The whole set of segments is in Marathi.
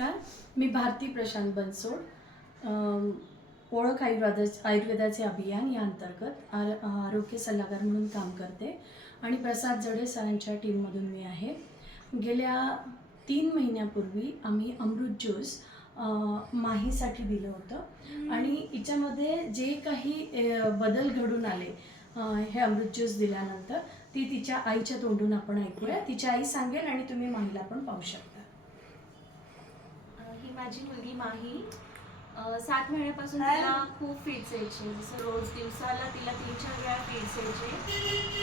मी भारती प्रशांत बनसोड ओळख आयुर्वेदाचे अभियान या अंतर्गत आरोग्य सल्लागार म्हणून काम करते आणि प्रसाद जडे सरांच्या टीममधून मी आहे. गेल्या 3 महिन्यापूर्वी आम्ही अमृत ज्यूस माहीसाठी दिलं होतं आणि हिच्यामध्ये जे काही बदल घडून आले हे अमृत ज्यूस दिल्यानंतर ती तिच्या आईच्या तोंडून आपण ऐकूया. तिची आई सांगेल आणि तुम्ही माहीला पण पाहू शकता. ही माझी मुलगी माही 7 महिन्यापासून तिला खूप फिट्स यायचे. जसं रोज दिवसाला तिला 3-4 वेळा फिट्स यायचे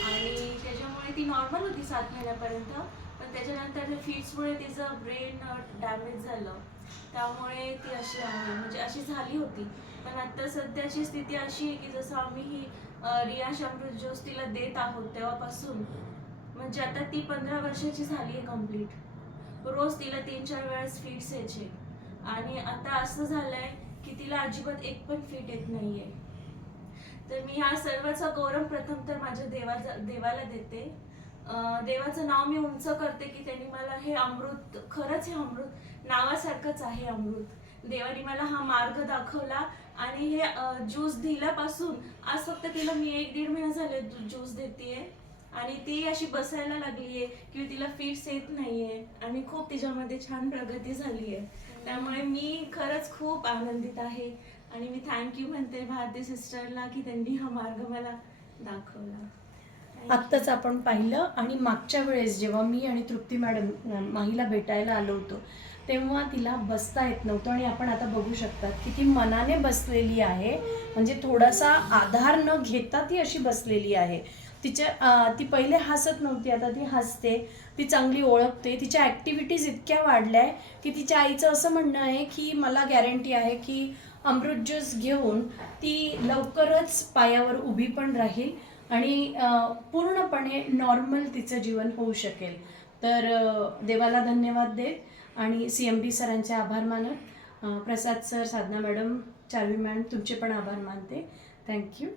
आणि त्याच्यामुळे ती नॉर्मल होती 7 महिन्यापर्यंत. पण त्याच्यानंतर त्या फिट्समुळे तिचं ब्रेन डॅमेज झालं, त्यामुळे ती अशी आहे, म्हणजे अशी झाली होती. पण आता सध्याची स्थिती अशी आहे की जसं आम्ही ही रियाश अमृत ज्यूस तिला देत आहोत तेव्हापासून, म्हणजे आता ती 15 वर्षाची झाली आहे कंप्लीट. रोज तिला 3-4 वेळेस फिट्स यायचे आणि आता असं झालंय की तिला अजिबात एक पण फिट येत नाहीये. तर मी ह्या सर्वाचा गौरव प्रथम तर माझ्या देवाला देते. देवाचं नाव मी उंच करते की त्यांनी मला हे अमृत, खरंच हे अमृत नावासारखंच आहे अमृत. देवाने मला हा मार्ग दाखवला आणि हे ज्यूस दिल्यापासून आज फक्त तिला मी 1-1.5 महिना झाले ज्यूस देतेय आणि ती अशी बसायला लागलीये किंवा तिला फिट्स येत नाहीये आणि खूप तिच्यामध्ये छान प्रगती झाली आहे. त्यामुळे मी खरंच खूप आनंदित आहे आणि मी थँक्यू म्हणते भारती सिस्टरला की त्यांनी हा मार्ग मला दाखवला. आत्ताच आपण पाहिलं आणि मागच्या वेळेस जेव्हा मी आणि तृप्ती मॅडम माहीला भेटायला आलो होतो तेव्हा तिला बसता येत नव्हतं आणि आपण आता बघू शकतात की ती मनाने बसलेली आहे, म्हणजे थोडासा आधार न घेता ती अशी बसलेली आहे. ती पहिले हसत नव्हती, आता ती हसते, ती चांगली ओळखते. तिच्या ॲक्टिव्हिटीज इतक्या वाढल्या आहे की तिच्या आईचं असं म्हणणं आहे की मला गॅरंटी आहे की अमृत ज्यूस घेऊन ती लवकरच पायावर उभी पण राहील आणि पूर्णपणे नॉर्मल तिचं जीवन होऊ शकेल. तर देवाला धन्यवाद देत आणि CMD सरांचे आभार मानत, प्रसाद सर, साधना मॅडम, चार्वी मॅडम तुमचे पण आभार मानते. थँक्यू.